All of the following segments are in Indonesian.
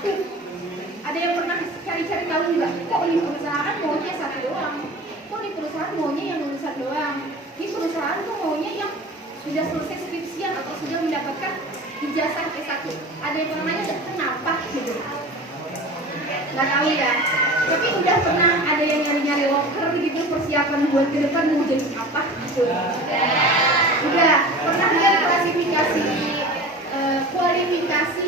satu. Ada yang pernah cari-cari tahu nggak? Kok di perusahaan maunya satu doang? Kok di perusahaan maunya yang lulusan doang? Di perusahaan tuh maunya yang sudah selesai skripsian atau sudah mendapatkan ijazah S1. Ada yang pernah nanya kenapa gitu? Nggak tahu ya. Tapi udah pernah ada yang nyari-nyari loker gitu, persiapan buat ke depan mau jadi apa gitu. Udah pernah lihat klasifikasi kualifikasi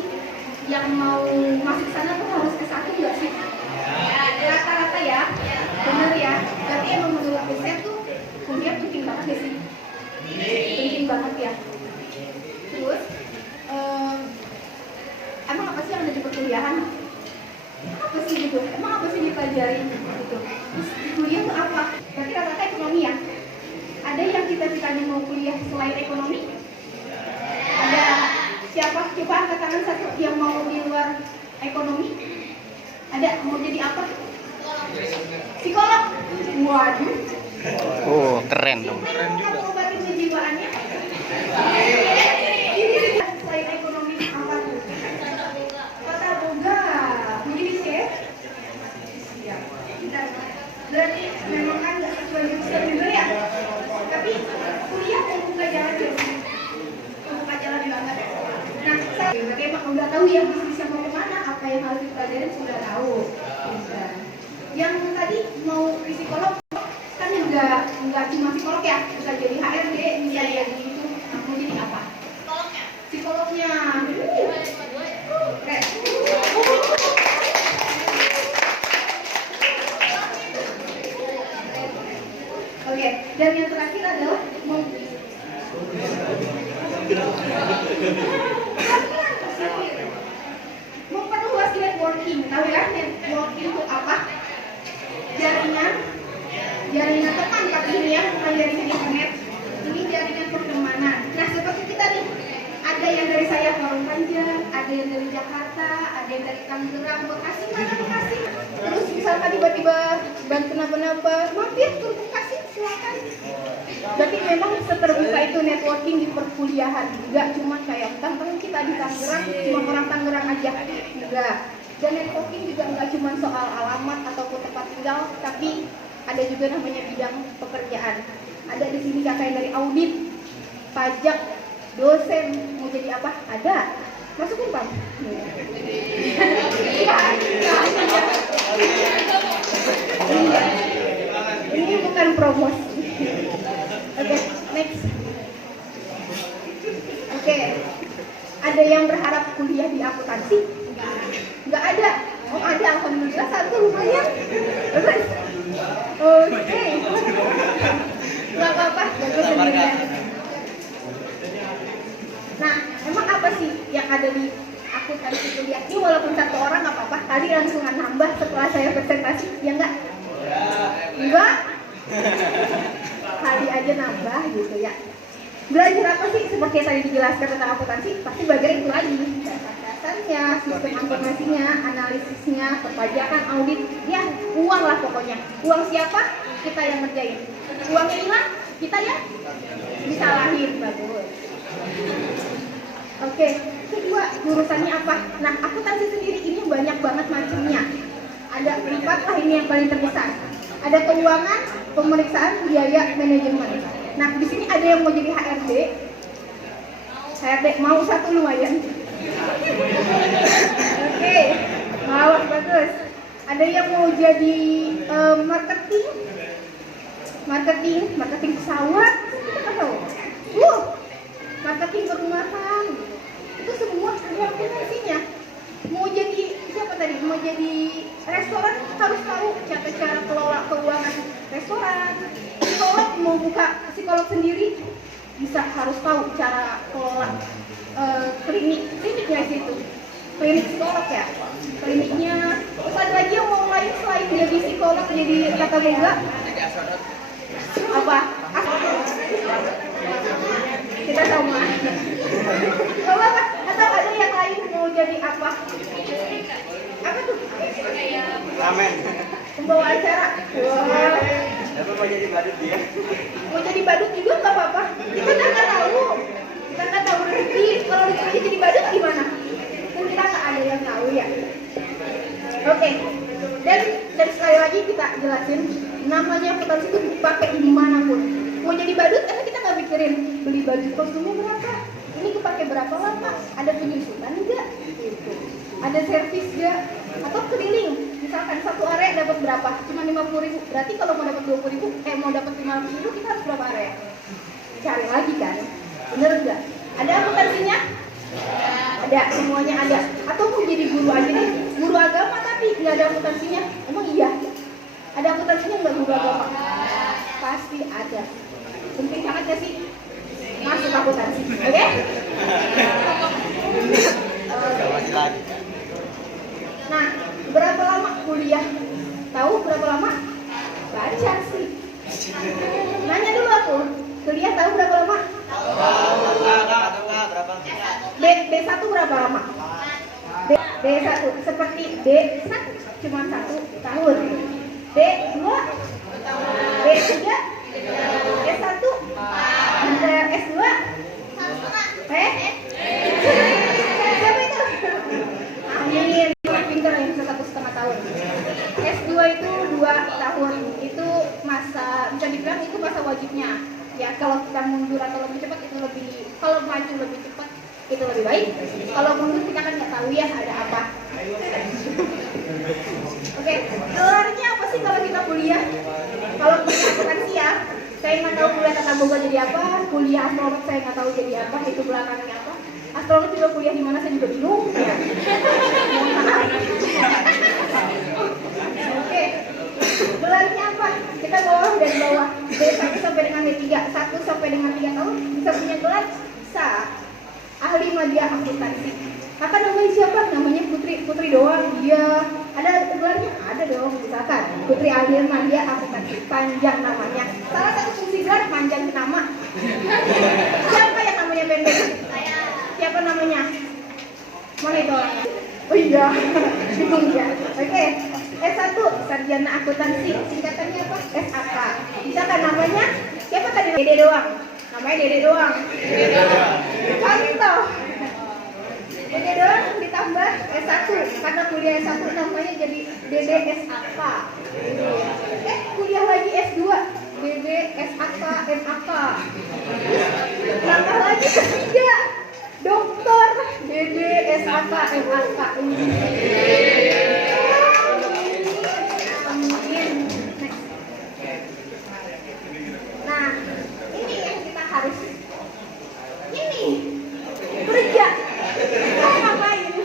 yang mau masuk sana tuh harus S1 nggak sih? Rata-rata ya, bener ya. Tapi emang menurut riset tuh kuliah penting banget ya sih. Penting banget ya. Terus emang apa sih yang ada di perkuliahan? Apa sih gitu? Emang apa sih dipelajari gitu? Terus di kuliah tuh apa? Berarti rata-rata ekonomi ya? Ada yang cita-citanya mau kuliah selain ekonomi? Ada siapa? Coba angkat tangan satu yang mau di luar ekonomi. Ada mau jadi apa? Psikolog. Waduh. Oh, keren dong. Keren juga. Obatin kejiwaannya. Selain ekonomi apa tuh? Tata boga. Menjadi chef. Ya. Berarti memang kan nggak sesuai jurusan juga ya. Tapi kuliah membuka jalan juga. Membuka jalan banget. Nah, berarti emang udah tahu ya bisa mau kemana, apa yang harus dipelajari sudah tahu. Yang tadi mau psikolog kan juga nggak cuma psikolog ya, bisa jadi HRD, bisa jadi itu. Nah, mau jadi apa? Psikolognya. Keren. Oke, dan yang terakhir adalah memperluas networking. Tahu ya networking itu apa? Jaringan teman Pak ini ya, bukan jaringan internet. Ini jaringan pertemanan. Nah, seperti kita nih, ada yang dari saya Parung Panjang, ada yang dari Jakarta, ada yang dari Tangerang, Bekasi, mana Bekasi. Terus misalkan tiba-tiba kenapa-napa, mampir ke Bekasi, silakan. Berarti memang seterbuka itu networking di perkuliahan, enggak cuma kayak tentang kita di Tangerang, cuma orang Tangerang aja, enggak. Dan networking juga enggak cuma soal alamat ataupun tempat tinggal, tapi ada juga namanya bidang pekerjaan. Ada di sini kakak yang dari audit, pajak, dosen, mau jadi apa? Ada. Masukin Pak. Ini bukan promosi. Oke, next. Oke. Ada yang berharap kuliah di akuntansi? Enggak ada. Oh ada, alhamdulillah satu lumayan. Terus. Oke. Enggak apa-apa, bagus sendirian. Nah, emang apa sih yang ada di akuntansi kuliah? Ini walaupun satu orang nggak apa-apa, kali langsung nambah setelah saya presentasi, ya enggak? Enggak? Kali aja nambah gitu ya. Belajar apa sih? Seperti yang tadi dijelaskan tentang akuntansi, pasti belajar itu lagi. Dasar-dasarnya, sistem informasinya, analisisnya, perpajakan, audit, ya uang lah pokoknya. Uang siapa? Kita yang ngerjain. Uangnya hilang, kita yang disalahin. Bagus. Oke, kedua jurusannya apa? Nah, akuntansi sendiri ini banyak banget macamnya. Ada 4 lah ini yang paling terbesar. Ada keuangan, pemeriksaan, biaya, manajemen. Nah, di sini ada yang mau jadi HRD. HRD mau satu lumayan. Oke, mau bagus. Ada yang mau jadi marketing pesawat. Marketing perumahan. Itu semua ada akuntansinya. Mau jadi siapa tadi? Mau jadi restoran harus tahu cara kelola keuangan restoran. Psikolog mau buka psikolog sendiri bisa harus tahu cara kelola kliniknya situ. Klinik psikolog ya. Kliniknya. Terus ada lagi yang mau lain selain jadi psikolog jadi tata boga. Apa? Kita sama. Apa? Atau ada yang lain mau jadi apa? Apa tuh? Ramen. Pembawa acara. Wah. Tapi mau jadi badut dia. Mau jadi badut juga nggak apa-apa. Kita nggak tahu. Kita nggak tahu rezeki. Kalau rezeki jadi badut gimana? Kan kita nggak ada yang tahu ya. Oke. Dan sekali lagi kita jelasin, namanya akuntansi itu dipakai dimanapun. Mau jadi badut, karena kita nggak mikirin beli baju kostumnya berapa, ini kepake berapa lama, ada penyusunan enggak, gitu. Ada servis enggak, atau keliling. Misalkan satu area dapat berapa? Cuma 50.000. Berarti kalau mau dapat 20.000, mau dapat 500.000, kita harus berapa area? Cari lagi kan, bener enggak? Ada akuntansinya? Ada, semuanya ada. Atau mau jadi guru aja nih, guru agama tapi nggak ada akuntansinya, emang iya? Ada akuntansinya nggak guru agama? Pasti ada. Penting banget ya sih masuk akuntansi, oke? Nah, berapa lama kuliah? Tahu berapa lama? Baca sih. Nanya dulu aku, kuliah tahu berapa lama? B1 berapa lama? B1 seperti B1 cuma 1 tahun. B2 B3 S1 S2 siapa itu? Amin, pinter yang bisa 1,5 tahun. S2 itu 2 tahun. Itu masa, bisa dibilang itu masa wajibnya. Ya kalau kita mundur atau lebih cepat itu lebih, kalau maju lebih cepat itu lebih baik. Kalau mundur kita kan nggak tahu ya ada apa. Oke, gelarnya apa sih kalau kita kuliah? Kalau kuliah akuntansi ya, saya nggak tahu kuliah tata boga jadi apa. Kuliah astrolog saya nggak tahu jadi apa. Itu belakangnya apa? Astrolog juga kuliah di mana saya juga bingung. Ya. Oke, gelarnya apa? Kita bawa dari bawah D1 sampai dengan D3, 1 sampai dengan 3 tahun bisa punya gelar bisa ahli media akuntansi. Apa namanya siapa? Namanya Putri doang. Dia ada gelarnya? Ada dong. Misalkan Putri ahli media akuntansi, panjang namanya. Salah satu fungsi gelar panjang nama. Siapa yang namanya pendek? Siapa namanya? Mana itu orangnya? Oh iya, bingung ya. Oke. S1, sarjana akuntansi, singkatannya apa? SAK. Misalkan namanya, siapa tadi? Dede doang. Namanya Dede doang. Contoh. Dede doang ditambah S1. Karena kuliah S1 namanya jadi Dede SAK. Kuliah lagi S2. Dede SAK MAK. Nambah lagi ketiga. Dokter Dede SAK MAK. Nah, ini yang kita harus kerja. Mau ngapain?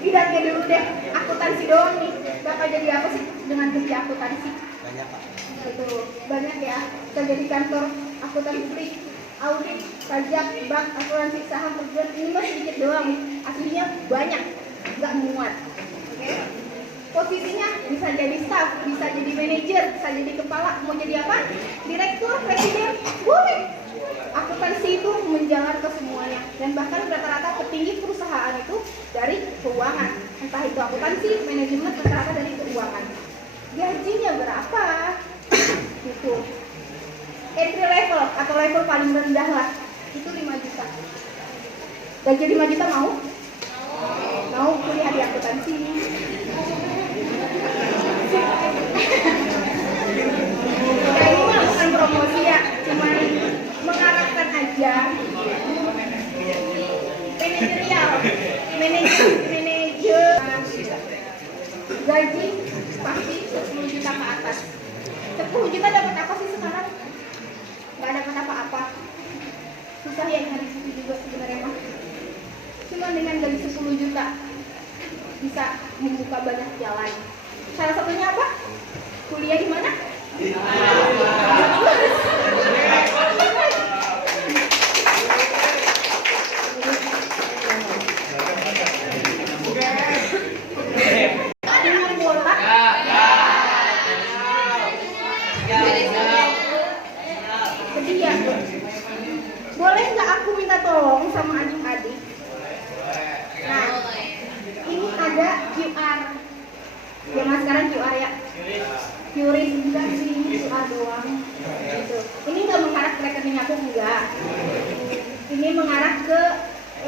Idatnya dulu deh, akuntansi doang nih. Bakal jadi apa sih dengan kerja akuntansi? Banyak, Pak. Itu banyak ya. Kita jadi kantor akuntansi, audit, pajak, bank, asuransi, saham, perjuangan. Ini mah sedikit doang. Aslinya banyak, nggak muat. Oke? Posisinya bisa jadi staff, bisa jadi manajer, bisa jadi kepala, mau jadi apa? Direktur, presiden, boleh. Akuntansi itu menjalar ke semuanya, dan bahkan rata-rata petinggi perusahaan itu dari keuangan. Entah itu akuntansi, manajemen, rata-rata dari keuangan. Gajinya berapa? Gitu. Entry level atau level paling rendah lah, itu 5 juta. Gaji 5 juta mau? Mau kuliah di akuntansi? Ya ini mah bukan promosi ya, cuma mengarahkan aja. Manajerial, manajer, gaji pasti 10 juta ke atas. 10 juta dapat apa sih sekarang? Gak dapat apa-apa. Susah ya nyari itu juga sebenarnya mah. Cuma dengan gaji 10 juta bisa membuka banyak jalan. Salah satunya apa? Kuliah di mana? Jadi ya, boleh nggak aku minta tolong sama adik-adik? Nah, ini ada QR. Zaman sekarang QR ya. QRIS juga sih, QR doang. Gitu. Ini nggak mengarah ke rekening aku, enggak. Ini mengarah ke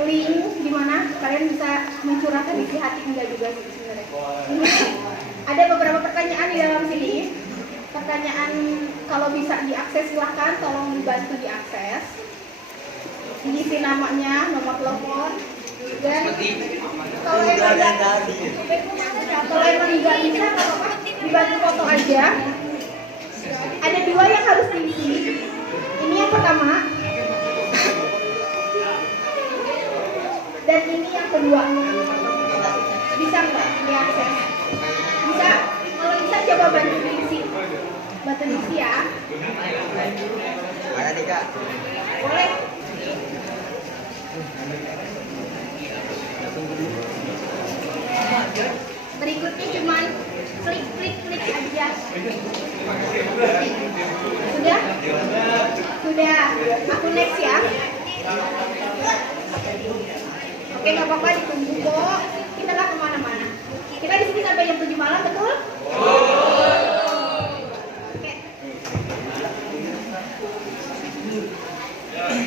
link di mana kalian bisa mencurahkan isi hati, enggak juga sih sebenarnya. Ini ada beberapa pertanyaan di dalam sini. Pertanyaan kalau bisa diakses silahkan, tolong dibantu diakses. Diisi namanya, nomor telepon, dan kalau emang nggak bisa nggak apa-apa, dibantu foto aja. Ada 2 yang harus diisi. Ini yang pertama. Dan ini yang kedua. Bisa nggak diakses? Bisa? Kalau bisa coba bantu diisi. Bantu diisi ya. Mana nih Kak? Boleh. Berikutnya cuman klik aja. Sudah? Sudah. Aku next ya. Oke, nggak apa-apa, ditunggu kok. Kita nggak kemana-mana. Kita di sini sampai jam 7 malam, betul? Oke.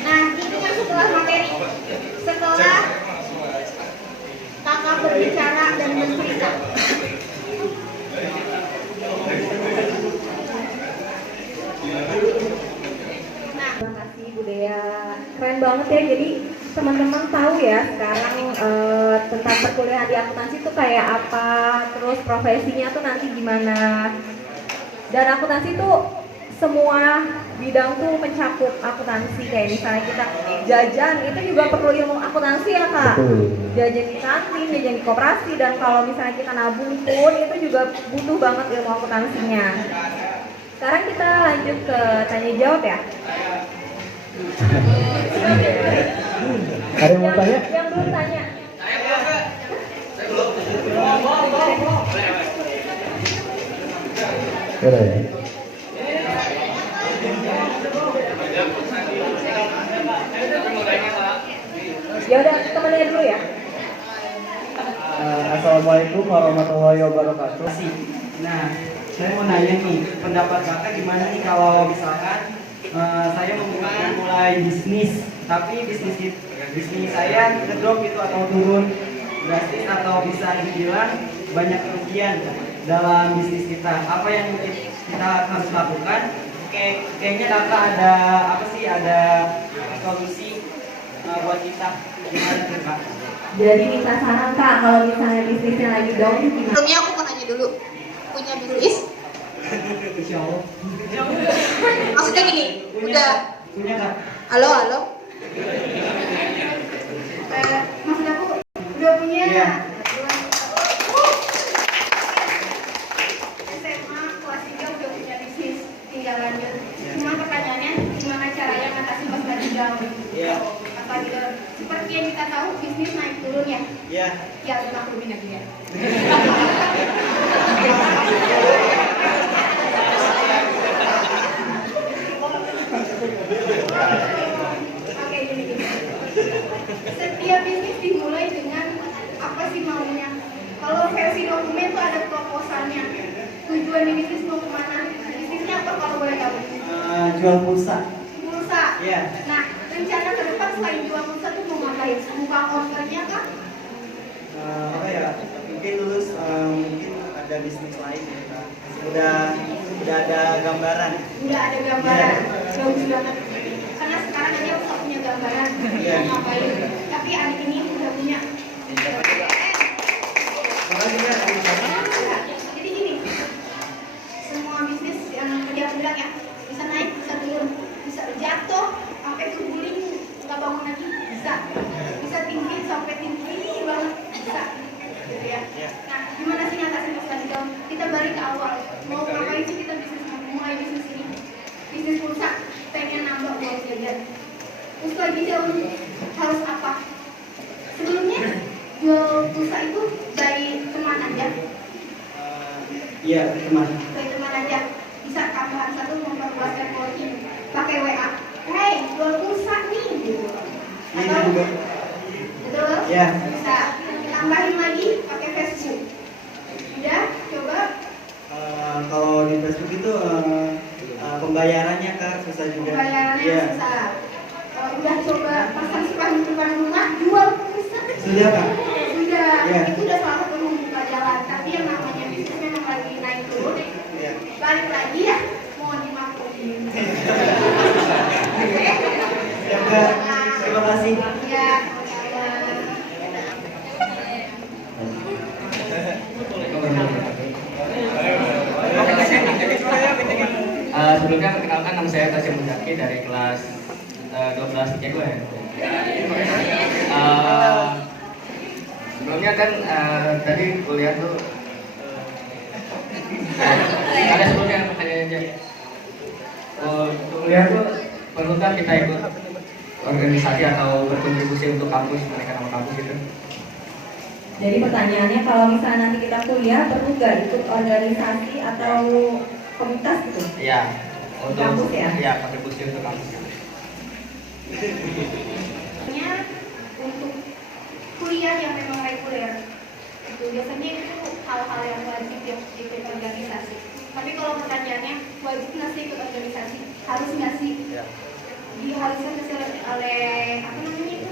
Nah, ini kan setelah materi. Setelah kakak berbicara dan bercerita. Nah, terima kasih Bu Dea. Keren banget ya. Jadi teman-teman tahu ya sekarang tentang perkuliahan di akuntansi itu kayak apa, terus profesinya tuh nanti gimana. Dan akuntansi tuh semua bidang tuh mencakup akuntansi. Kayak misalnya kita jajan itu juga perlu ilmu akuntansi ya Kak. Jajan di kantin, jajan di koperasi, dan kalau misalnya kita nabung pun itu juga butuh banget ilmu akuntansinya. Sekarang kita lanjut ke tanya jawab ya. Ada yang mau tanya? Yang belum tanya. Boleh. Ya udah, temennya dulu ya. Assalamualaikum warahmatullahi wabarakatuh. Nah, saya mau nanya nih, pendapat kakak gimana nih kalau misalkan saya mulai bisnis, tapi bisnis saya ngedrop gitu atau turun drastis, atau bisa dibilang banyak kerugian dalam bisnis kita. Apa yang kita harus lakukan? Kayaknya kakak ada solusi buat kita, gimana tuh Kak? Jadi minta saran Kak, kalau misalnya bisnisnya lagi down gimana? sebelumnya aku mau nanya dulu. Punya bisnis? Insya Allah. Maksudnya gini, udah. Punya Kak. Halo. Maksud aku udah punya. Iya. SMA kelas 3 udah punya bisnis, tinggal lanjut. Cuma pertanyaannya gimana caranya ngatasin pas lagi down? Iya. Pas lagi down. Seperti yang kita tahu bisnis naik turun ya. Iya. Ya udah aku aja ya. Oke, gini. Setiap bisnis dimulai dengan apa sih maunya? Kalau versi dokumen tuh ada proposalnya. Tujuan di bisnis mau kemana? Bisnisnya apa kalau boleh tahu? Jual pulsa. Pulsa. Iya. Nah, rencana ke depan selain jual pulsa tuh mau ngapain? Buka counternya kah? Apa ya? Mungkin lulus mungkin ada bisnis lain ya, Kak. Udah ada gambaran. Udah ada gambaran. Bagus banget. Karena sekarang aja aku nggak punya gambaran Iya. mau ngapain. Tapi adik ini udah punya. Makasih ya. Jadi gini, semua bisnis yang tadi aku bilang ya, bisa naik, bisa turun, bisa jatuh, sampai terguling, nggak bangun lagi, bisa tinggi sampai tinggi banget, bisa, gitu ya. Nah, gimana sih ngatasin pas lagi down? Kita balik ke awal, mau ngapain sih kita mulai bisnis ini? Bisnis pulsa, pengen nambah uang jajan. Terus lagi down, harus apa? Sebelumnya jual pulsa itu dari teman aja. Iya, teman. Dari teman aja bisa tambahan satu memperluas networking pakai WA. Hey, jual pulsa nih gitu. Ini Atau juga. betul? Iya. Bisa tambahin lagi pakai Facebook. Udah, coba. Kalau di Facebook itu pembayarannya Kak susah juga. Pembayarannya Iya. susah. udah coba pasang spanduk depan rumah, jual bisa. Sudah Kak? Sudah, Iya. itu udah salah satu membuka jalan. Tapi yang namanya bisnis memang lagi naik turun. Iya. Balik lagi ya, mohon dimaklumin. Ya Kak, terima kasih. Ya, sama-sama. Sebelumnya perkenalkan, nama saya Tasya Muzaki dari kelas 12 IC2 ya. Sebelumnya kan tadi kuliah tuh ada sebelumnya pertanyaan aja. Kuliah tuh perlukah kita ikut organisasi atau berkontribusi untuk kampus, mereka nama kampus gitu? Jadi pertanyaannya kalau misalnya nanti kita kuliah perlu nggak ikut organisasi atau komunitas gitu? Iya, untuk Kampus ya? Iya, kontribusi untuk kampus. Biasanya untuk kuliah yang memang reguler itu biasanya itu hal-hal yang wajib ya ikut organisasi. Tapi kalau pertanyaannya wajib nggak sih ikut organisasi, harus nggak sih? Diharuskan nggak sih oleh apa namanya itu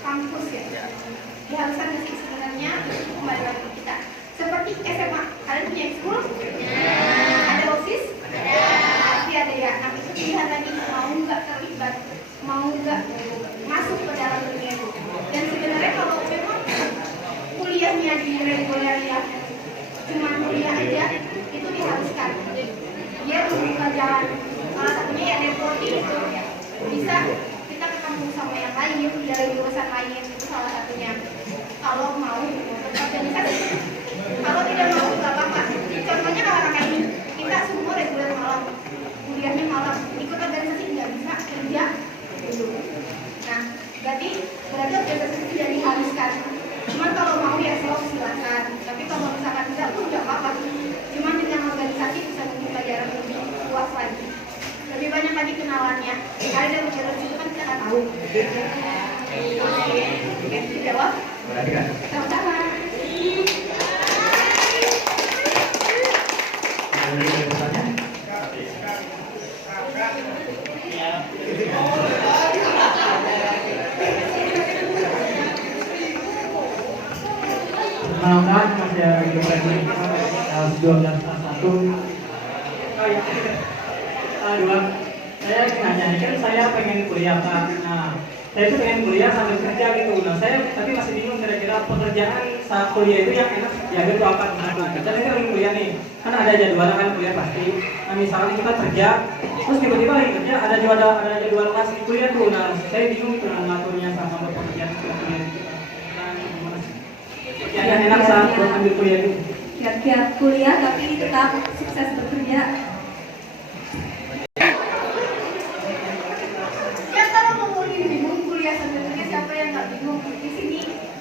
kampus ya? Diharuskan nggak sih sebenarnya itu kembali lagi ke kita. Seperti SMA, kalian punya ekskul? Ada OSIS? Pasti ada ya. Nah itu pilihan lagi mau nggak terlibat, mau nggak masuk ke dalam dunia itu. Dan sebenarnya kalau memang kuliahnya di reguler ya, cuma kuliah aja, itu diharuskan. Dia membuka jalan. Salah satunya ya networking itu bisa kita ketemu sama yang lain dari jurusan lain, itu salah satunya. Kalau mau organisasi, kalau tidak mau nggak apa-apa. Contohnya orang kayak ini, kita semua reguler malam, kuliahnya malam, ikut organisasi nggak bisa kerja dulu. Nah, berarti organisasi tidak diharuskan. Cuman kalau mau ya silakan. Tapi kalau misalkan tidak pun nggak apa-apa. Cuman dengan organisasi bisa membuka jarak lebih luas lagi, lebih banyak lagi kenalannya. Karena dari jalur itu kan kita nggak tahu. Oke, dijawab. Berarti kan? Sama-sama. Perkenalkan, saya Ridho Fredrik, kelas 12 kelas 1. Dua. Saya nanya, kan saya pengen kuliah Pak. Nah, saya itu pengen kuliah sambil kerja gitu. Nah, saya tapi masih bingung kira-kira pekerjaan saat kuliah itu yang enak ya gitu apa gitu. Kita kan lagi kuliah nih, kan ada jadwal kan kuliah pasti. Nah, misalnya kita kerja, terus tiba-tiba lagi kerja ada jadwal kelas di kuliah tuh. Nah, saya bingung itu ngaturnya sama pekerjaan kuliah gitu. Nah, gimana sih? Yang enak saat buat ambil kuliah itu. Kiat-kiat kuliah tapi tetap sukses bekerja. Ya kalau mau bingung kuliah sambil kerja, siapa yang nggak bingung? Di sini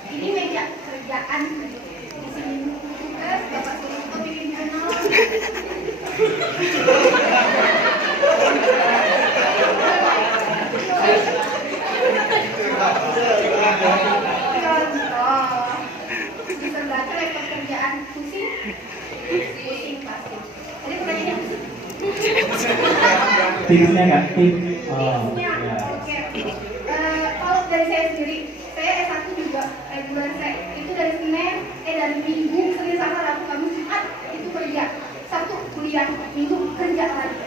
ini meja kerjaan, di sini buku tugas, bapak suruh kau bikin jurnal. Contoh, di sebelah laptop kerjaan pusing pasti. Jadi pertanyaannya pusing. Tipsnya nggak? Tips. Oh, Tipsnya, ya. oke. Kalau dari saya sendiri, saya S1 juga reguler saya. Itu dari dari Minggu, Senin, Selasa, Rabu, Kamis, Jumat itu kerja. Sabtu kuliah, Minggu kerja lagi.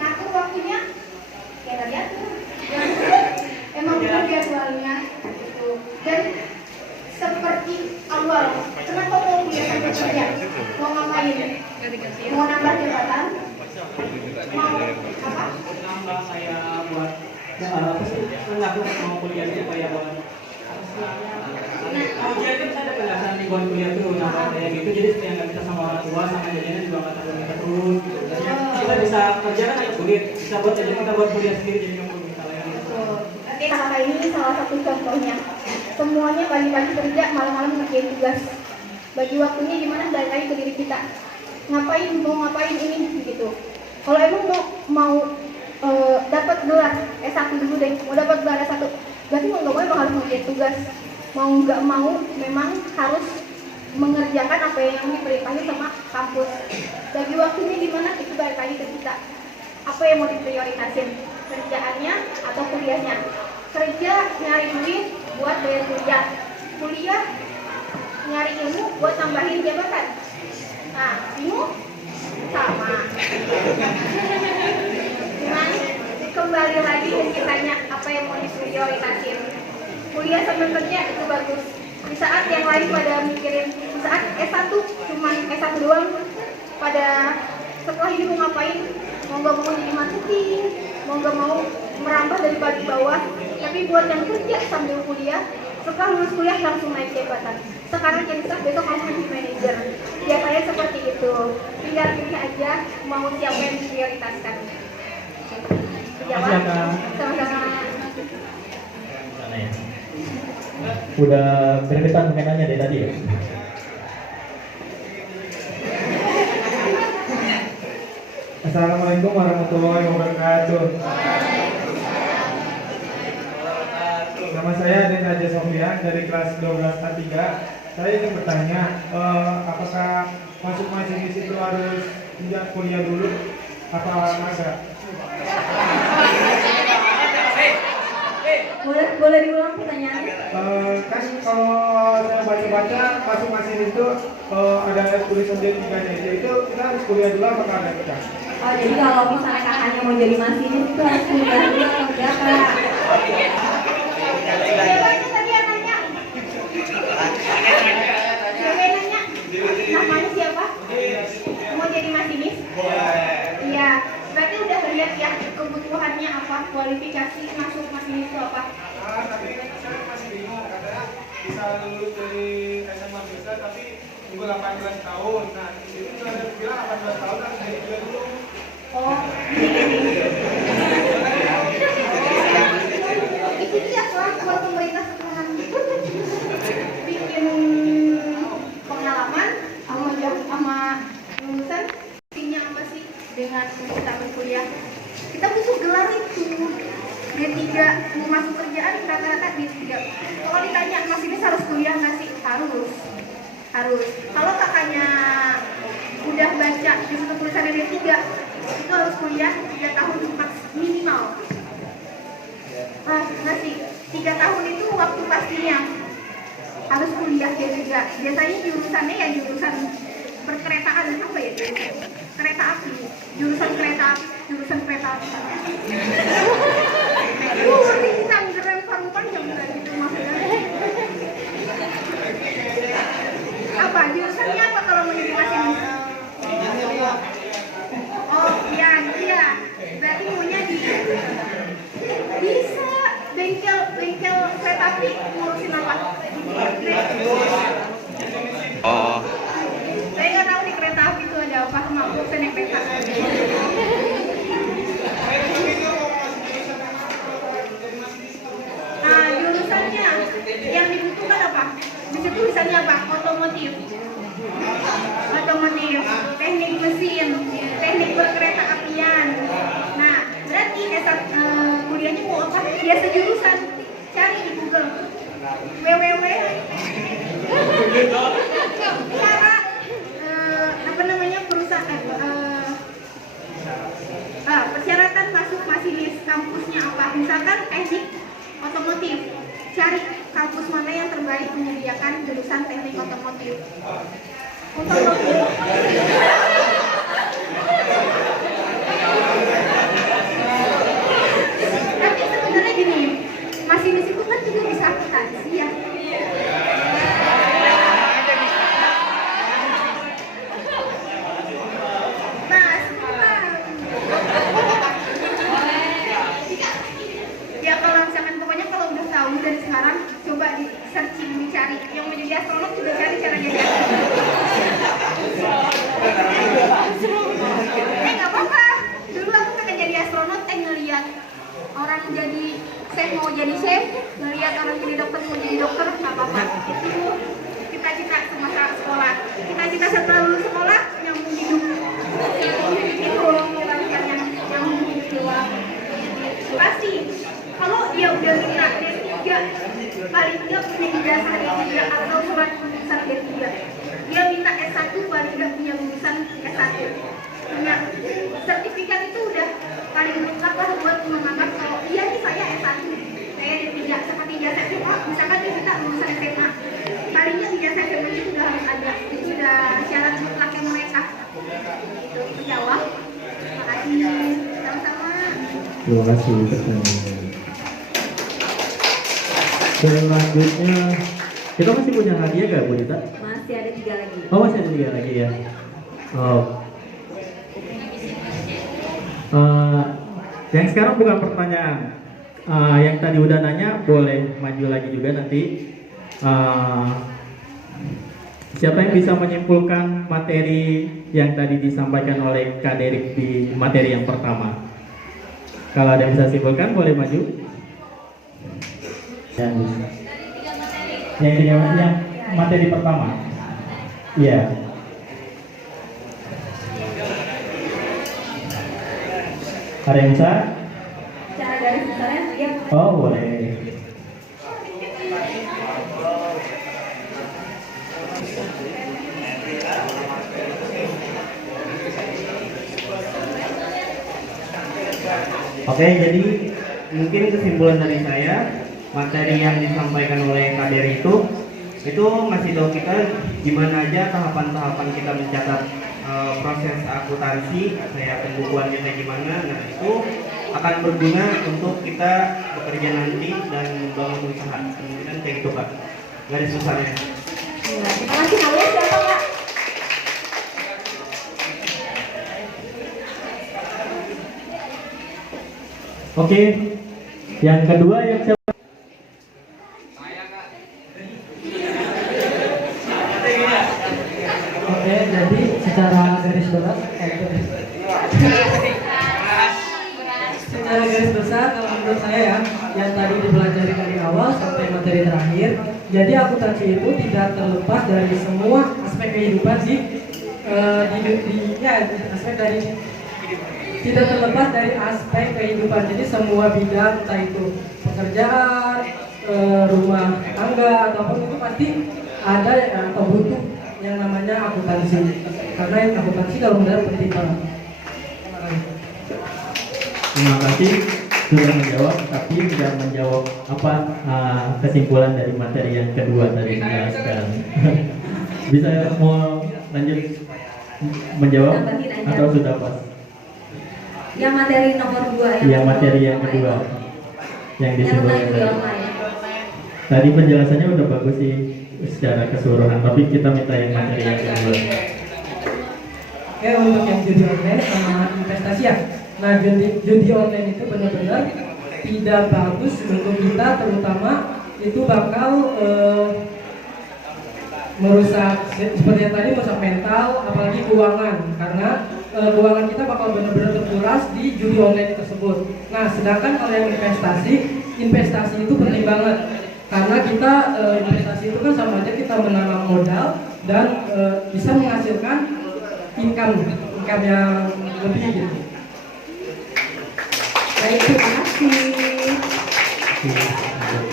Nah, itu waktunya kayak tadi atur. Emang benar jadwalnya gitu. Dan seperti awal, kenapa mau kuliah sampai kerja? Mau ngapain? Mau nambah jabatan? Mau apa? Nambah saya buat apa sih? Kan aku mau kuliah itu supaya buat mau jadi kan ada penjelasan di buat kuliah tuh nambah kayak gitu jadi supaya nggak bisa sama orang tua sama jajannya juga nggak terlalu terus gitu. Jadi kita bisa kerja kan agak sulit, bisa buat jajan kita buat kuliah sendiri jadi nggak perlu misalnya gitu. Betul. Nanti kakak ini salah satu contohnya. Semuanya pagi-pagi kerja, malam-malam ngerjain tugas. Bagi waktunya gimana dari lagi ke diri kita. Mau ngapain ini gitu. Kalau emang mau dapat gelar S1 dulu deh, mau dapat gelar S1, berarti mau nggak mau emang harus ngerjain tugas. Mau nggak mau memang harus mengerjakan apa yang diperintahkan sama kampus. Bagi waktunya gimana itu balik lagi ke kita. Apa yang mau diprioritasin? kerjaannya atau kuliahnya. Kerja nyari duit buat bayar kuliah, kuliah nyari ilmu buat tambahin jabatan. Nah, bingung? Sama. Cuman kembali lagi ke kitanya, apa yang mau diprioritasin. Kuliah sama kerja itu bagus. Di saat yang lain pada mikirin, di saat S1 cuma S1 doang, pada setelah ini mau ngapain, mau nggak mau jadi marketing, mau nggak mau merambah dari bawah bawah. Tapi buat yang kerja sambil kuliah, setelah lulus kuliah langsung naik jabatan. Sekarang jadi staff, besok langsung jadi manajer. Biasanya seperti itu. Tinggal pilih aja mau siapa yang diprioritaskan. Jawab. Sama-sama. Sana ya. Udah berdebat mengenanya dari tadi ya. Assalamualaikum warahmatullahi wabarakatuh. Nama saya Aden Raja Sofyan dari kelas 12A3. Saya ingin bertanya, apakah masuk masinis itu harus kuliah dulu? Apa enggak? Boleh diulang pertanyaannya? Kan kalau saya baca-baca masuk masinis itu ada tulisan D3-nya, itu kita harus kuliah dulu apakah enggak? Oh, jadi kalau misalnya kakaknya mau jadi masinis itu harus kuliah dulu atau enggak, Kak? Siapanya tadi yang nanya? Siapa yang nanya? Namanya siapa? Mau jadi masinis? Iya. Berarti udah lihat ya kebutuhannya apa, kualifikasi masuk masinis itu apa? Tapi saya masih bingung, katanya bisa lulus dari SMA bisa, tapi tunggu 18 tahun. Nah, itu saya bilang 18 tahun harus jadi kuliah dulu. Oh, gini. Itu dia kalau pemerintah sekarang bikin pengalaman sama lulusan, intinya apa sih dengan kita kuliah? Kita butuh gelar itu. D3 mau masuk kerjaan rata-rata D3. Kalau ditanya masinis harus kuliah nggak sih? Harus. Kalau kakaknya udah baca di situ tulisannya D3, itu harus kuliah 3 tahun minimal. Nggak sih, 3 tahun itu waktu pastinya harus kuliah D3. Biasanya jurusannya ya jurusan perkeretaan, apa ya? Kereta api, jurusan kereta api. Nanti kita ngerem paru panjang gitu maksudnya. Apa jurusannya apa kalau mau jadi masinis? Oh iya. Berarti maunya bisa bengkel kereta api ngurusin apa? Oh, Saya nggak tahu di kereta api itu ada apa, mampu saya naik kereta. Nah, jurusannya yang dibutuhkan apa? Di situ tulisannya apa? Otomotif, teknik mesin, teknik berkereta apian. Nah, berarti kuliahnya mau apa? Ya sejurusan. Cari di Google. www. Cara persyaratan masuk masinis, kampusnya apa? Misalkan teknik otomotif, cari kampus mana yang terbaik menyediakan jurusan teknik otomotif. Tapi sebenarnya gini, masinis itu kan juga bisa akuntansi ya. Ya kalau misalkan pokoknya kalau udah tahu dari sekarang coba di searching, dicari yang mau jadi astronot juga cari cara jadi nggak apa-apa. Dulu aku pengen jadi astronot, ngeliat orang jadi chef mau jadi chef, ngeliat orang jadi dokter mau jadi dokter, nggak apa-apa. Itu cita-cita semasa sekolah. Cita-cita setelah lulus sekolah nyambung hidup. Itu yang nyambung hidup. Pasti kalau dia udah minta D3, paling tidak punya ijazah D3 atau surat lulusan D3. Dia minta S1, paling tidak punya lulusan S1. Punya sertifikat itu udah paling lengkap lah buat menganggap kalau iya nih saya S1, saya tidak seperti ijazah SMA, misalkan nih kita lulusan SMA, palingnya ijazah SMA itu sudah harus ada, itu sudah syarat mutlaknya mereka. Itu menjawab. Terima kasih. Sama-sama. Terima kasih pertanyaannya. Selanjutnya kita masih punya hadiah gak Bu Dita? Masih ada 3 lagi. Oh masih ada 3 lagi ya. Oh. Yang sekarang bukan pertanyaan. Yang tadi udah nanya boleh maju lagi juga nanti. Siapa yang bisa menyimpulkan materi yang tadi disampaikan oleh Kak Derik di materi yang pertama? Kalau ada yang bisa simpulkan boleh maju. Yang materi pertama. Iya. Ada yang bisa? Cara garis besarnya ya. Oh boleh. Oke, jadi mungkin kesimpulan dari saya, materi yang disampaikan oleh Kak Dery itu masih tahu kita gimana aja tahapan-tahapan kita mencatat proses akuntansi, kayak pembukuan kita gimana. Nah itu akan berguna untuk kita bekerja nanti dan bangun usaha. Kemudian kayak gitu Kak, garis besarnya. Terima kasih. Namanya siapa Kak? Oke. Yang kedua yang siapa? Oke, jadi secara garis besar, secara garis besar kalau menurut saya ya, yang tadi dipelajari dari awal sampai materi terakhir, jadi akuntansi itu tidak terlepas dari semua aspek kehidupan aspek dari tidak terlepas dari aspek kehidupan. Jadi semua bidang, entah itu pekerjaan, rumah tangga ataupun itu pasti ada atau butuh yang namanya akuntansi. Karena akuntansi kalau benar penting banget. Terima kasih sudah menjawab, tapi tidak menjawab apa kesimpulan dari materi yang kedua tadi dijelaskan. Bisa mau lanjut menjawab atau sudah pas? Yang materi nomor 2 Yang materi yang kedua yang disimpulkan di tadi. online. Tadi penjelasannya udah bagus sih secara keseluruhan, tapi kita minta yang materi yang kedua. Oke, untuk yang judi online sama investasi ya. Nah, judi online itu benar-benar tidak bagus untuk kita, terutama itu bakal merusak seperti yang tadi, merusak mental, apalagi keuangan, karena keuangan kita bakal benar-benar terkuras di judi online tersebut. Nah, sedangkan kalau yang investasi itu penting banget, karena kita investasi itu kan sama aja kita menanam modal dan bisa menghasilkan income yang lebih gitu. Baik, terima kasih.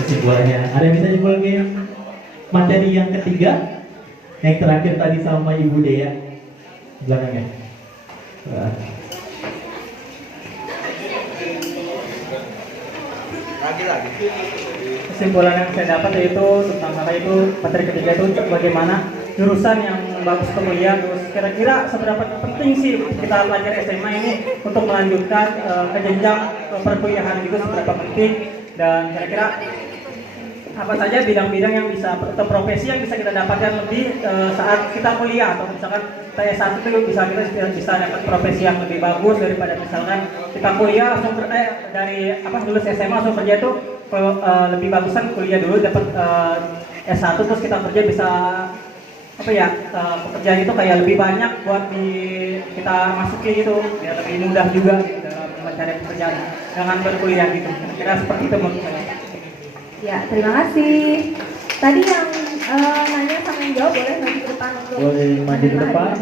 Kesimpulannya, ada yang bisa nyimpulkan materi yang ketiga, yang terakhir tadi sama Ibu Dea belakangnya. Lagi. Kesimpulan yang saya dapat yaitu tentang hal itu, materi ketiga itu bagaimana jurusan yang bagus ke kuliah, terus kira-kira seberapa penting sih kita belajar SMA ini untuk melanjutkan ke jenjang perkuliahan gitu, seberapa penting, dan kira-kira apa saja bidang-bidang yang bisa atau profesi yang bisa kita dapatkan lebih saat kita kuliah, atau misalkan S1 itu bisa dapat profesi yang lebih bagus daripada misalkan kita kuliah langsung dari lulus SMA langsung kerja itu lebih bagusan kuliah dulu dapat S1 terus kita kerja bisa pekerjaan itu kayak lebih banyak buat kita masuki gitu, ya lebih mudah juga gitu, dalam mencari pekerjaan dengan berkuliah gitu. Kira seperti itu menurut saya. Ya, terima kasih. Tadi yang nanya sama yang jawab boleh maju ke depan untuk Boleh maju ke depan.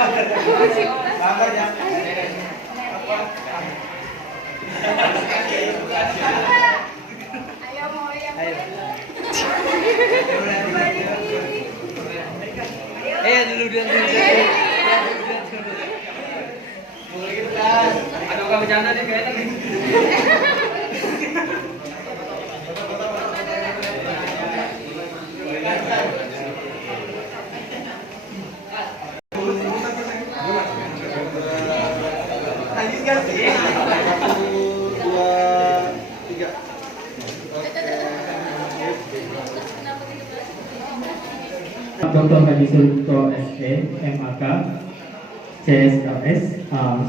Kabarnya. Ayo mau yang Dulu. Aduh, gak bercanda nih kayaknya nih. Dr. Haji Sulto SE, MAK, CSLS,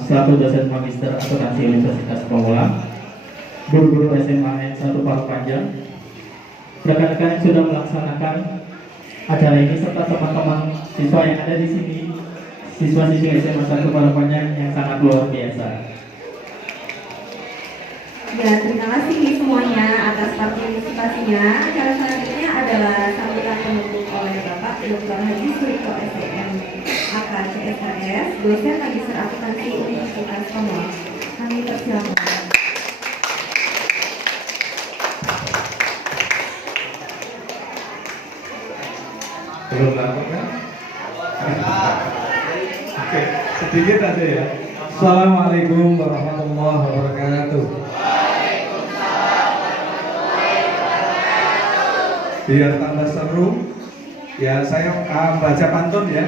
selaku dosen magister akuntansi Universitas Pemula, guru-guru SMA N1 Parung Panjang, rekan-rekan yang sudah melaksanakan acara ini serta teman-teman siswa yang ada di sini, siswa-siswi SMA 1 Parung Panjang yang sangat luar biasa. Ya, terima kasih semuanya atas partisipasinya. Acara selanjutnya adalah sambutan penutup oleh Bapak Dr. Haji Sulto SEM, AK CSHS, dosen magister akuntansi Universitas Pemula. Kami persilakan. Belum dapat kan? Oke, sedikit aja ya. Assalamualaikum warahmatullahi wabarakatuh. Biar tambah seru, ya saya baca pantun ya.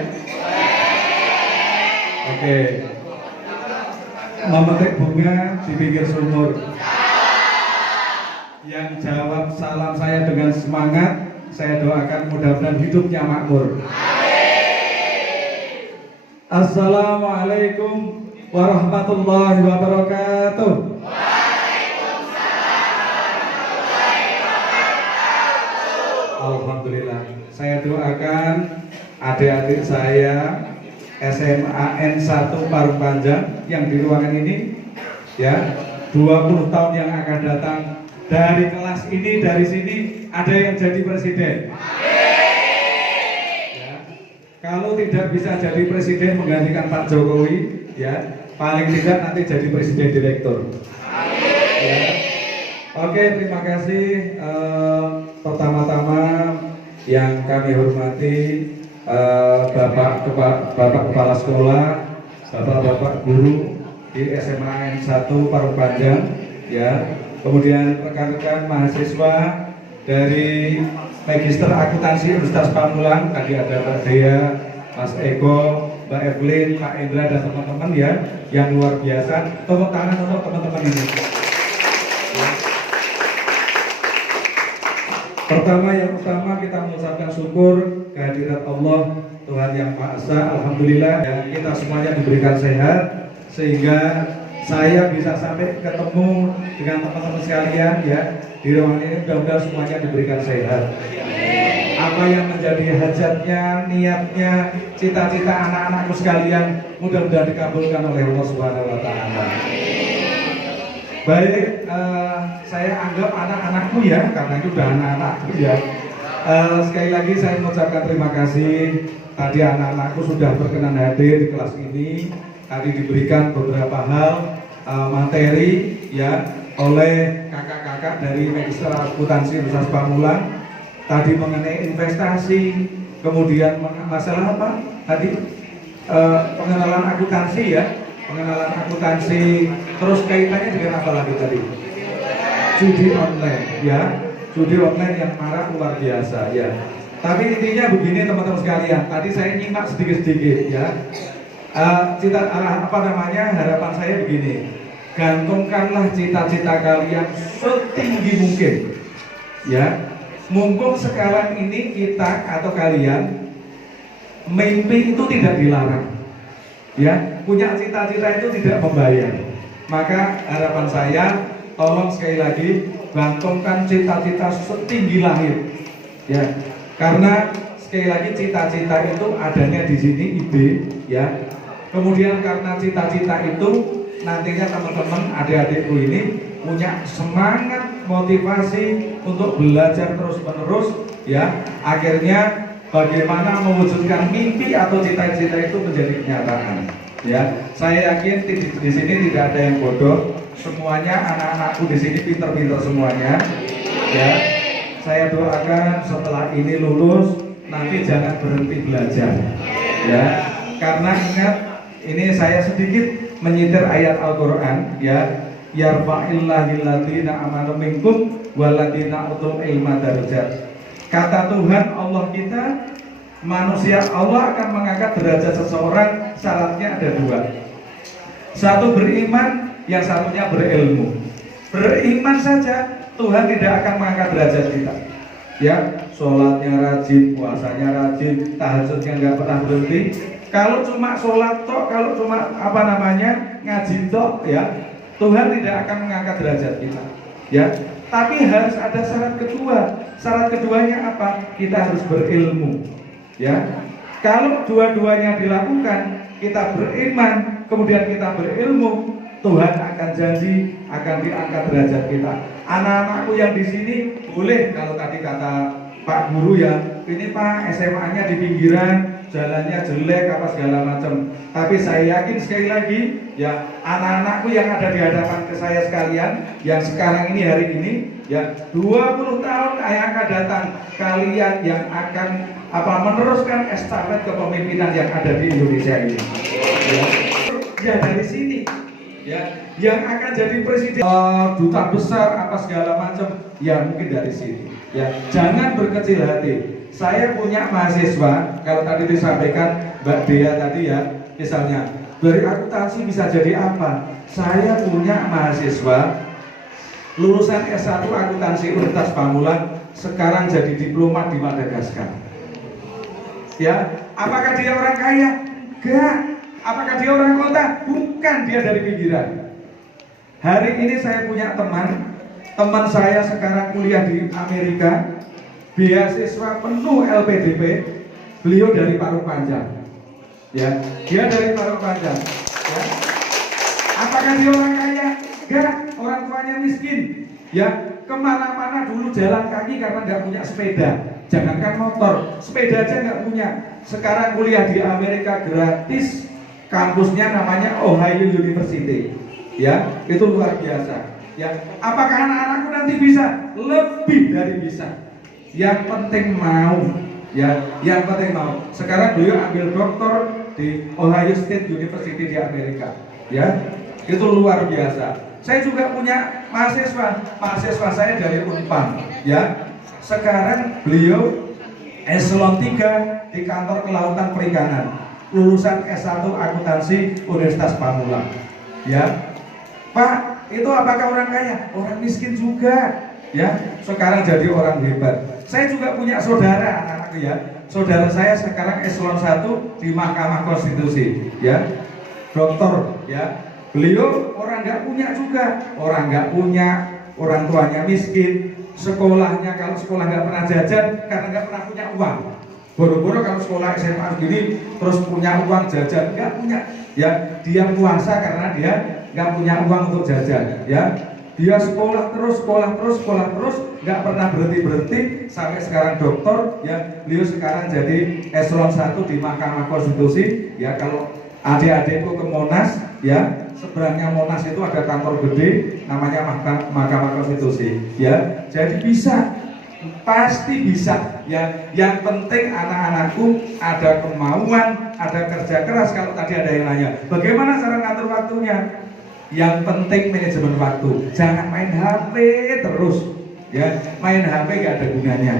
Oke. Memetik bunga di pinggir sumur. Yang jawab salam saya dengan semangat, saya doakan mudah-mudahan hidupnya makmur. Assalamualaikum warahmatullahi wabarakatuh. Alhamdulillah, saya doakan adik-adik saya SMA N1 Parung Panjang yang di ruangan ini ya 20 tahun yang akan datang, dari kelas ini, dari sini ada yang jadi presiden. Ya, kalau tidak bisa jadi presiden menggantikan Pak Jokowi, ya paling tidak nanti jadi presiden direktur. Ya. Oke, terima kasih. Pertama-tama yang kami hormati Bapak Kepala Sekolah, Bapak Guru di SMA N1 Parung Panjang, ya. Kemudian rekan-rekan mahasiswa dari Magister Akuntansi Universitas Pamulang, tadi ada Mbak Dea, Mas Eko, Mbak Evelyn, Pak Indra dan teman-teman ya, yang luar biasa. Tepuk tangan untuk teman-teman ini. Yang utama kita mengucapkan syukur kehadirat Allah Tuhan Yang Maha Esa. Alhamdulillah ya, kita semuanya diberikan sehat sehingga saya bisa sampai ketemu dengan teman-teman sekalian ya di ruangan ini. Mudah-mudahan semuanya diberikan sehat. Apa yang menjadi hajatnya, niatnya, cita-cita anak-anakku sekalian mudah-mudahan dikabulkan oleh Allah Subhanahu wa Ta'ala. Baik, saya anggap anak-anakku ya, karena itu udah anak-anakku ya. Sekali lagi saya mengucapkan terima kasih. Tadi anak-anakku sudah berkenan hadir di kelas ini. Tadi diberikan beberapa hal materi ya oleh kakak-kakak dari Magister Akuntansi Universitas Pamulang. Tadi mengenai investasi, kemudian masalah apa? Tadi pengenalan akuntansi ya. Pengenalan akuntansi, terus kaitannya dengan apa lagi tadi? Judi online ya, judi online yang marak luar biasa ya. Tapi intinya begini teman-teman sekalian, tadi saya nyimak sedikit-sedikit ya. Harapan saya begini, gantungkanlah cita-cita kalian setinggi mungkin ya. Mumpung sekarang ini kita atau kalian mimpi itu tidak dilarang ya, punya cita-cita itu tidak membayar. Maka harapan saya, tolong sekali lagi gantungkan cita-cita setinggi langit ya, karena sekali lagi cita-cita itu adanya di sini ide ya. Kemudian karena cita-cita itu nantinya teman-teman adik-adikku ini punya semangat motivasi untuk belajar terus-menerus ya, akhirnya bagaimana mewujudkan mimpi atau cita-cita itu menjadi kenyataan. Ya, saya yakin di sini tidak ada yang bodoh. Semuanya anak-anakku di sini pinter-pinter semuanya. Ya, saya doakan setelah ini lulus nanti jangan berhenti belajar. Ya, karena ingat ini saya sedikit menyitir ayat Al-Qur'an, ya. Yarfa'illahil ladzina amanu minkum walladzina utul ilma darajat. Kata Tuhan Allah kita, manusia Allah akan mengangkat derajat seseorang, syaratnya ada dua. Satu beriman, yang satunya berilmu. Beriman saja Tuhan tidak akan mengangkat derajat kita. Ya, sholatnya rajin, puasanya rajin, tahajudnya nggak pernah berhenti. Kalau cuma sholat tok, kalau cuma ngaji tok, ya Tuhan tidak akan mengangkat derajat kita. Ya, tapi harus ada syarat kedua. Syarat keduanya apa? Kita harus berilmu. Ya, kalau dua-duanya dilakukan, kita beriman, kemudian kita berilmu, Tuhan akan janji akan diangkat derajat kita. Anak-anakku yang di sini boleh, kalau tadi kata Pak Guru ya, ini Pak SMA-nya di pinggiran, jalannya jelek apa segala macam. Tapi saya yakin sekali lagi ya, anak-anakku yang ada di hadapan ke saya sekalian, yang sekarang ini hari ini ya 20 tahun yang akan datang, kalian yang akan meneruskan estafet kepemimpinan yang ada di Indonesia ini. Ya dari sini ya, yang akan jadi presiden, duta besar apa segala macam, ya mungkin dari sini. Ya, jangan berkecil hati. Saya punya mahasiswa, kalau tadi disampaikan Mbak Dea tadi ya, misalnya dari akuntansi bisa jadi apa? Saya punya mahasiswa lulusan S1 akuntansi Universitas Pamulang, sekarang jadi diplomat di Madagaskar. Ya, apakah dia orang kaya? Enggak. Apakah dia orang kota? Bukan, dia dari pinggiran. Hari ini saya punya teman saya sekarang kuliah di Amerika, beasiswa penuh LPDP, beliau dari Parung Panjang. Ya, dia dari Parung Panjang. Ya. Apakah dia orang kaya? Enggak, orang tuanya miskin. Ya, kemana-mana dulu jalan kaki karena nggak punya sepeda. Jangankan motor, sepeda aja nggak punya. Sekarang kuliah di Amerika gratis, kampusnya namanya Ohio University. Ya, itu luar biasa. Ya, apakah anak-anakku nanti bisa? Lebih dari bisa. Yang penting mau. Ya, yang penting mau. Sekarang beliau ambil doktor di Ohio State University di Amerika. Ya, itu luar biasa. Saya juga punya mahasiswa saya dari Unpam. Ya, sekarang beliau eselon 3 di kantor kelautan perikanan, lulusan S1 akuntansi Universitas Pamulang. Ya, Pak, itu apakah orang kaya? Orang miskin juga. Ya, sekarang jadi orang hebat. Saya juga punya saudara, anak-anakku ya. Saudara saya sekarang eselon 1 di Mahkamah Konstitusi. Ya, doktor. Ya, beliau orang nggak punya juga. Orang nggak punya, orang tuanya miskin. Sekolahnya kalau sekolah nggak pernah jajan karena nggak pernah punya uang. Boro-boro kalau sekolah SMA gini terus punya uang jajan, nggak punya. Ya, dia puasa karena dia nggak punya uang untuk jajan. Ya, dia sekolah terus, nggak pernah berhenti sampai sekarang doktor. Ya, beliau sekarang jadi eselon 1 di Mahkamah Konstitusi. Ya, kalau adik-adikku ke Monas, ya seberangnya Monas itu ada kantor gede namanya Mahkamah Konstitusi. Ya, jadi bisa, pasti bisa. Ya, yang penting anak-anakku ada kemauan, ada kerja keras. Kalau tadi ada yang nanya, bagaimana cara ngatur waktunya? Yang penting manajemen waktu. Jangan main HP terus. Ya, main HP gak ada gunanya.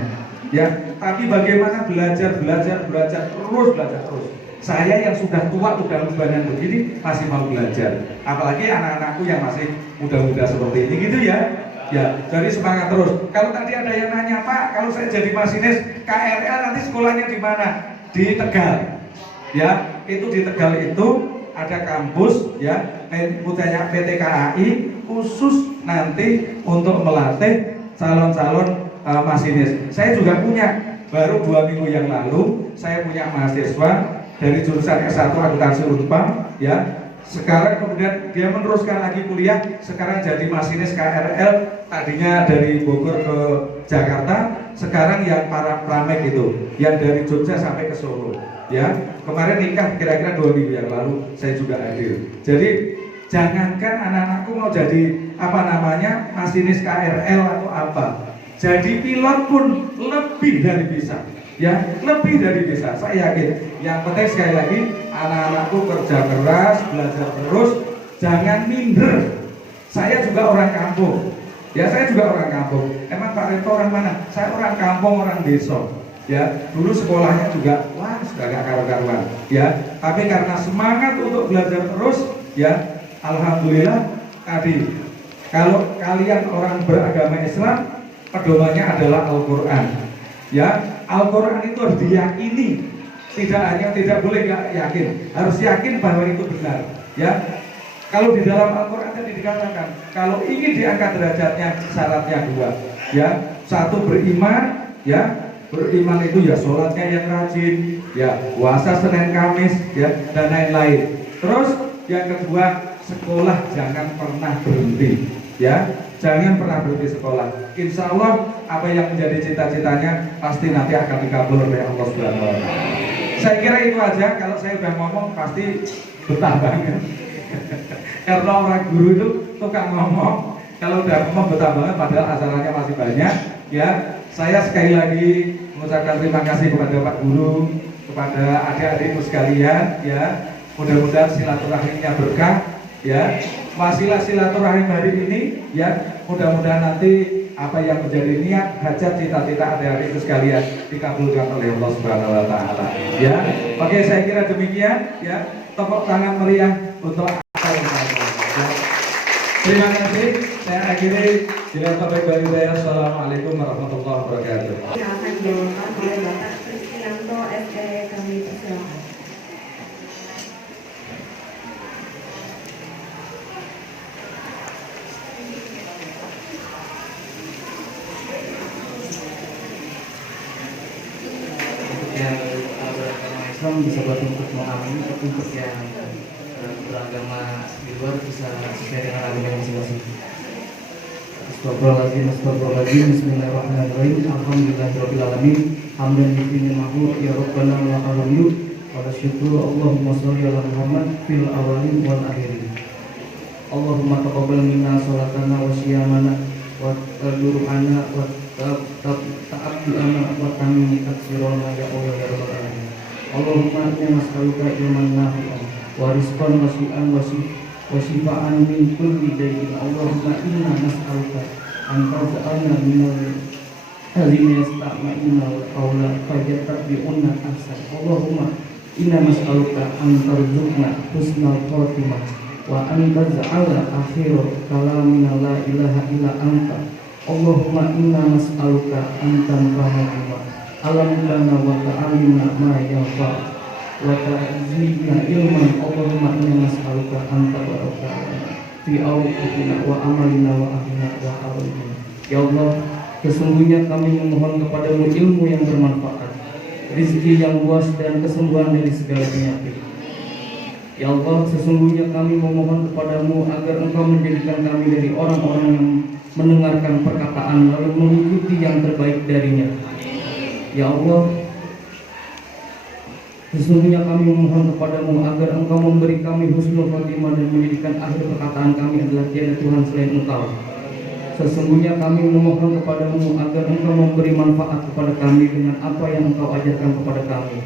Ya, tapi bagaimana belajar terus. Saya yang sudah tua, udah ubanan begini masih mau belajar. Apalagi anak-anakku yang masih muda-muda seperti ini gitu ya. Ya, jadi semangat terus. Kalau tadi ada yang nanya, Pak, kalau saya jadi masinis KRL nanti sekolahnya di mana? Di Tegal. Ya, itu di Tegal itu ada kampus ya, punyanya PT KAI khusus nanti untuk melatih calon-calon masinis. Saya juga punya, baru 2 minggu yang lalu saya punya mahasiswa dari jurusan S1 akuntansi Unpam ya, sekarang kemudian dia meneruskan lagi kuliah, sekarang jadi masinis KRL, tadinya dari Bogor ke Jakarta, sekarang yang para pramek itu, yang dari Jogja sampai ke Solo. Ya, kemarin nikah kira-kira 2 minggu yang lalu, saya juga hadir. Jadi jangankan anak-anakku mau jadi masinis KRL atau apa, jadi pilot pun lebih dari bisa. Ya, lebih dari bisa, saya yakin. Yang penting sekali lagi, anak-anakku kerja keras, belajar terus, jangan minder. Saya juga orang kampung. Ya, saya juga orang kampung. Emang Pak Reto orang mana? Saya orang kampung, orang desa. Ya, dulu sekolahnya juga sudah gak karu-karuan. Ya, tapi karena semangat untuk belajar terus, ya, alhamdulillah tadi. Kalau kalian orang beragama Islam, pedomannya adalah Al-Quran. Ya, Al-Quran itu harus diyakini, tidak boleh nggak yakin, harus yakin bahwa itu benar. Ya, kalau di dalam Al-Quran tadi dikatakan, kalau ingin diangkat derajatnya syaratnya 2. Ya, 1 beriman, ya, beriman itu ya sholatnya yang rajin, ya puasa Senin Kamis, ya dan lain-lain. Terus yang kedua, sekolah jangan pernah berhenti. Ya, jangan pernah berhenti sekolah. Insya Allah apa yang menjadi cita-citanya pasti nanti akan dikabul oleh Allah Subhanahu wa Ta'ala. Saya kira itu aja. Kalau saya udah ngomong pasti betah banget. Karena orang guru itu tukang ngomong. Kalau udah ngomong betah banget, padahal acaranya masih banyak. Ya, saya sekali lagi mengucapkan terima kasih kepada Pak Guru, kepada adik-adikku sekalian. Ya, mudah-mudahan silaturahimnya berkah. Ya, wasilah silaturahim hari ini, ya mudah-mudahan nanti apa yang menjadi niat, hajat, cita-cita adik-adik sekalian dikabulkan oleh Allah Subhanahu wa Ta'ala. Ya, oke, saya kira demikian. Ya, tepuk tangan meriah untuk apa yang saya lakukan. Ya. Terima kasih. Saya akhiri dengan topik bagi saya. Assalamualaikum warahmatullahi wabarakatuh. Yang akan dibawakan oleh Bapak Kristianto SE, kami persilakan. Yang beragama Islam bisa bertuntut memahami, tapi untuk yang beragama di luar bisa sesuai dengan agama masing-masing. Astagfirullahaladzim, bismillahirrahmanirrahim, alhamdulillahirabbil alamin, hamdan lillahi mahmud, ya rabbana wa lakal hamdu, wa syukur, Allahumma sholli ala Muhammad fil awalin wal akhirin. Allahumma taqabbal minna salatana wa siyamana wa tadurana wa ta'abdu'ana wa tammi taksirana ya Allah ya rabbal alamin. Allahumma inna nas'aluka ilman nafi'an wa rizqan wasi'an wa shifaan min kulli da'in. Allahumma inna nas'aluka an tarzuqna minal ladzina yastami'una al-qawla fayattabi'una ahsan. Allahumma inna nas'aluka an tarzuqna husnal khatimah wa an taj'ala akhir kalamina la ilaha illa anta. Allahumma inna nas'aluka an tanfa'ana alamna wa ta'alimna ma yanfa wa ta'zidna ilman. Allahumma inna nas'aluka an tabaraka fi awqatina wa amalina wa ahlina wa awalina. Ya Allah, sesungguhnya kami memohon kepadamu ilmu yang bermanfaat, rezeki yang luas dan kesembuhan dari segala penyakit. Ya Allah, sesungguhnya kami memohon kepadamu agar engkau menjadikan kami dari orang-orang yang mendengarkan perkataan lalu mengikuti yang terbaik darinya. Ya Allah, sesungguhnya kami memohon kepadamu agar engkau memberi kami husnul khotimah dan menjadikan akhir perkataan kami adalah tiada Tuhan selain engkau. Sesungguhnya kami memohon kepadamu agar engkau memberi manfaat kepada kami dengan apa yang engkau ajarkan kepada kami,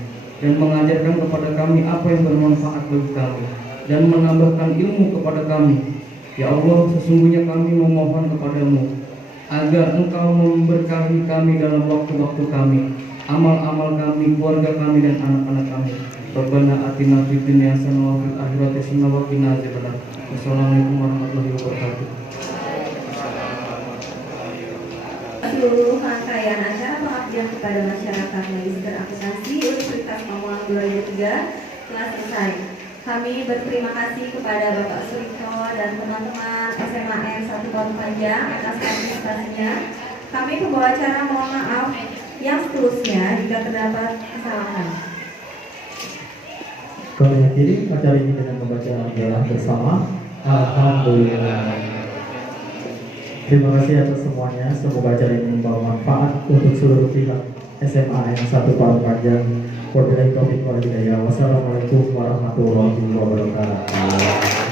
dan mengajarkan kepada kami apa yang bermanfaat bagi kami, dan menambahkan ilmu kepada kami. Ya Allah, sesungguhnya kami memohon kepadamu agar engkau memberkahi kami dalam waktu-waktu kami, amal-amal kami, keluarga kami, dan anak-anak kami. Rabbana atina fid dunya hasanah wa fil akhirati hasanah wa qina adzabannar. Wassalamualaikum warahmatullahi wabarakatuh. Seluruh rangkaian acara pengabdian kepada masyarakat Magister Akuntansi Universitas Pamulang 2003 telah selesai. Kami berterima kasih kepada Bapak Surito dan teman-teman SMAN 1 Tahun Panjang atas partisipasinya. Kami pembawa acara mohon maaf yang seterusnya jika terdapat kesalahan. Kami akhiri acara ini dengan membaca doa bersama. Alhamdulillah. Terima kasih atas semuanya. Semoga acara ini membawa manfaat untuk seluruh pihak SMA yang 1 Parung Panjang. Wabillahi taufiq wal hidayah. Wassalamualaikum warahmatullahi wabarakatuh.